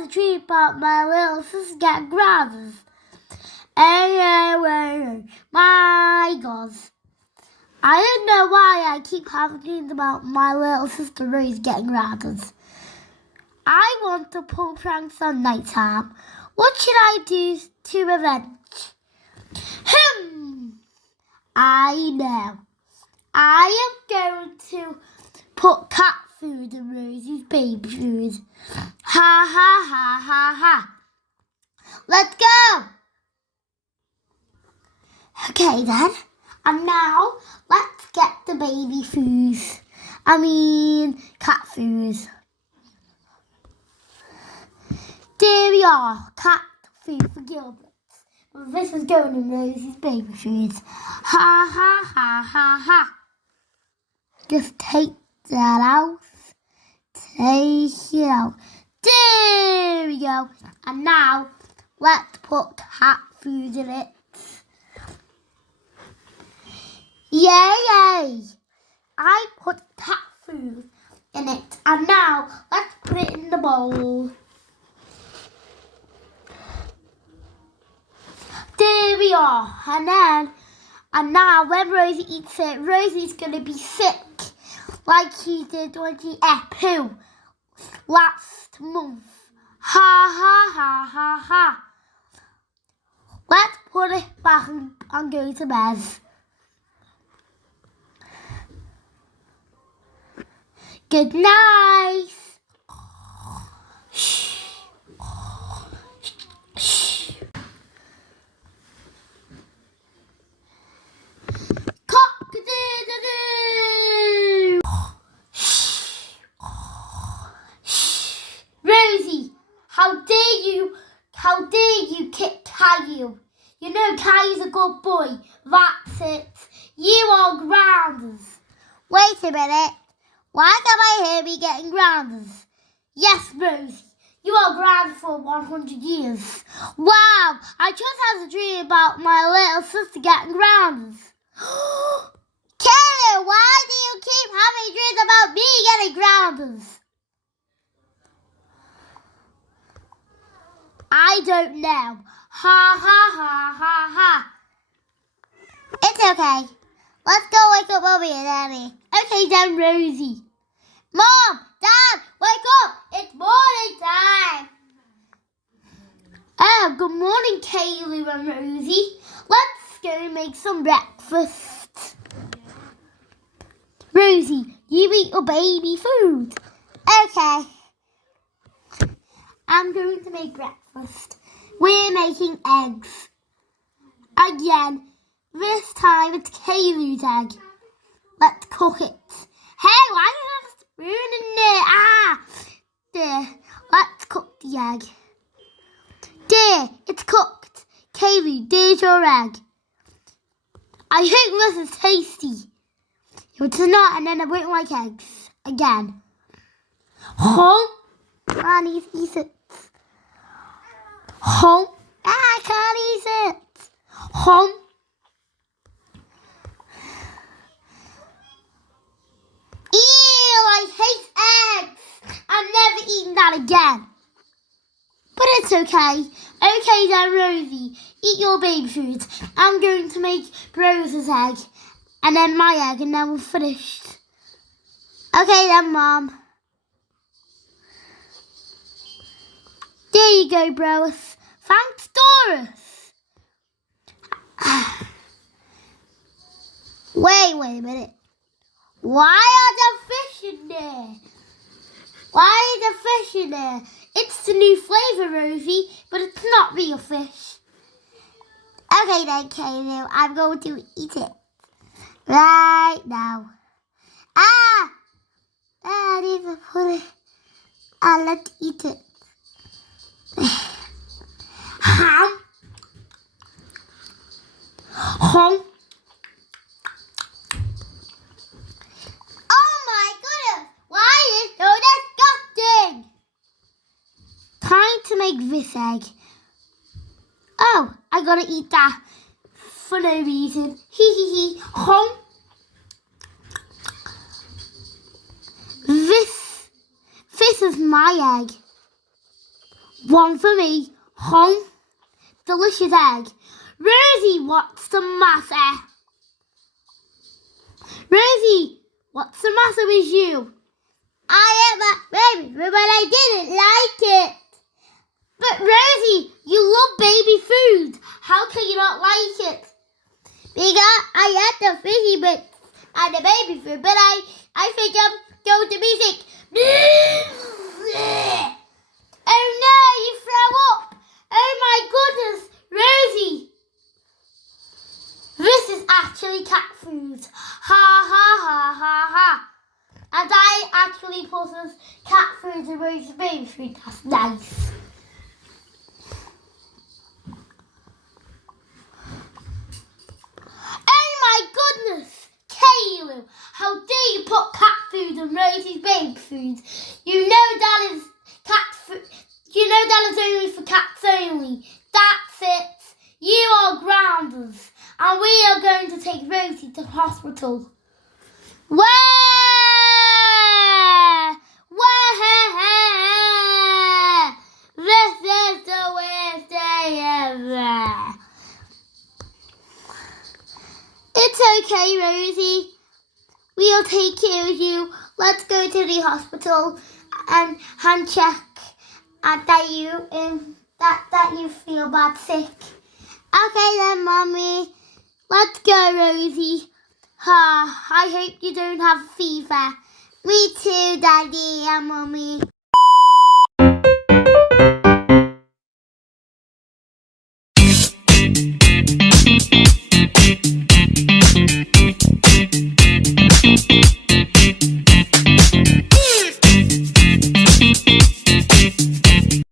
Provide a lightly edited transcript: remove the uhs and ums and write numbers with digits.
has a dream about my little sister getting grounded. Oh, my God. I don't know why I keep having dreams about my little sister Rose getting grounded. I want to pull pranks on night time. What should I do to revenge? I know. I am going to put cat food in Rosie's baby food. Ha ha ha ha ha. Let's go. Okay then. And now let's get the baby food. Cat food. There we are. Cat food for Gilbert. Well, this is going in Rosie's baby food. Ha ha ha ha ha. Just take that out. Take it out. There we go. And now let's put cat food in it. Yay! I put cat food in it. And now let's put it in the bowl. There we are. And now when Rosie eats it, Rosie's going to be sick. Like she did when she ate poo last month. Ha ha ha ha ha. Let's put it back and go to bed. Good night. Rosie, how dare you kick Caillou? You know Caillou's a good boy. That's it. You are grounded. Wait a minute. Why can I hear me getting grounded? Yes, Rosie. You are grounded for 100 years. Wow, I just had a dream about my little sister getting grounded. Caillou, why do you keep having dreams about me getting grounded? I don't know. Ha ha ha ha ha. It's okay. Let's go wake up Mommy and Daddy. Okay then, Rosie. Mom, Dad, wake up. It's morning time. Oh, good morning, Caillou and Rosie. Let's go make some breakfast. Rosie, you eat your baby food. Okay. I'm going to make breakfast. We're making eggs. Again, this time it's Caillou's egg. Let's cook it. Hey, why do you have a spoon in there? There. Let's cook the egg. There, it's cooked. Caillou, there's your egg. I hope this is tasty. If it's not, and then I won't like eggs. Again. I need to eat it. I can't eat it. Ew, I hate eggs. I'm never eating that again. But it's okay. Okay then, Rosie, eat your baby food. I'm going to make Rose's egg, and then my egg, and then we're finished. Okay then, Mom. There you go, bros. Thanks, Doris. Wait a minute. Why are there fish in there? Why are there fish in there? It's the new flavour, Rosie, but it's not real fish. Okay then, Caillou, I'm going to eat it right now. I need to put it. Let's eat it. Oh my goodness! Why is it so disgusting? Time to make this egg. Oh, I gotta eat that for no reason. This is my egg. One for me. Home. Delicious egg. Rosie, what's the matter? Rosie, what's the matter with you? I ate my baby food, but I didn't like it. But Rosie, you love baby food. How can you not like it? Because I ate the fishy bits and the baby food, but I think I'm going to be sick. Oh no, you throw up. Oh my goodness, Rosie. This is actually cat food. Ha ha ha ha ha. And I actually put this cat food in Rosie's baby food. That's nice. Oh my goodness, caillou. How dare you put cat food in Rosie's baby food? You know that is cat food. You know that is only for cats only. That's it. You are grounders. And we are going to take Rosie to the hospital. Where? This is the worst day ever. It's okay, Rosie. We'll take care of you. Let's go to the hospital and hand check that you feel bad sick. Okay then, Mommy. Let's go, Rosie. I hope you don't have fever. Me too, Daddy and Mommy.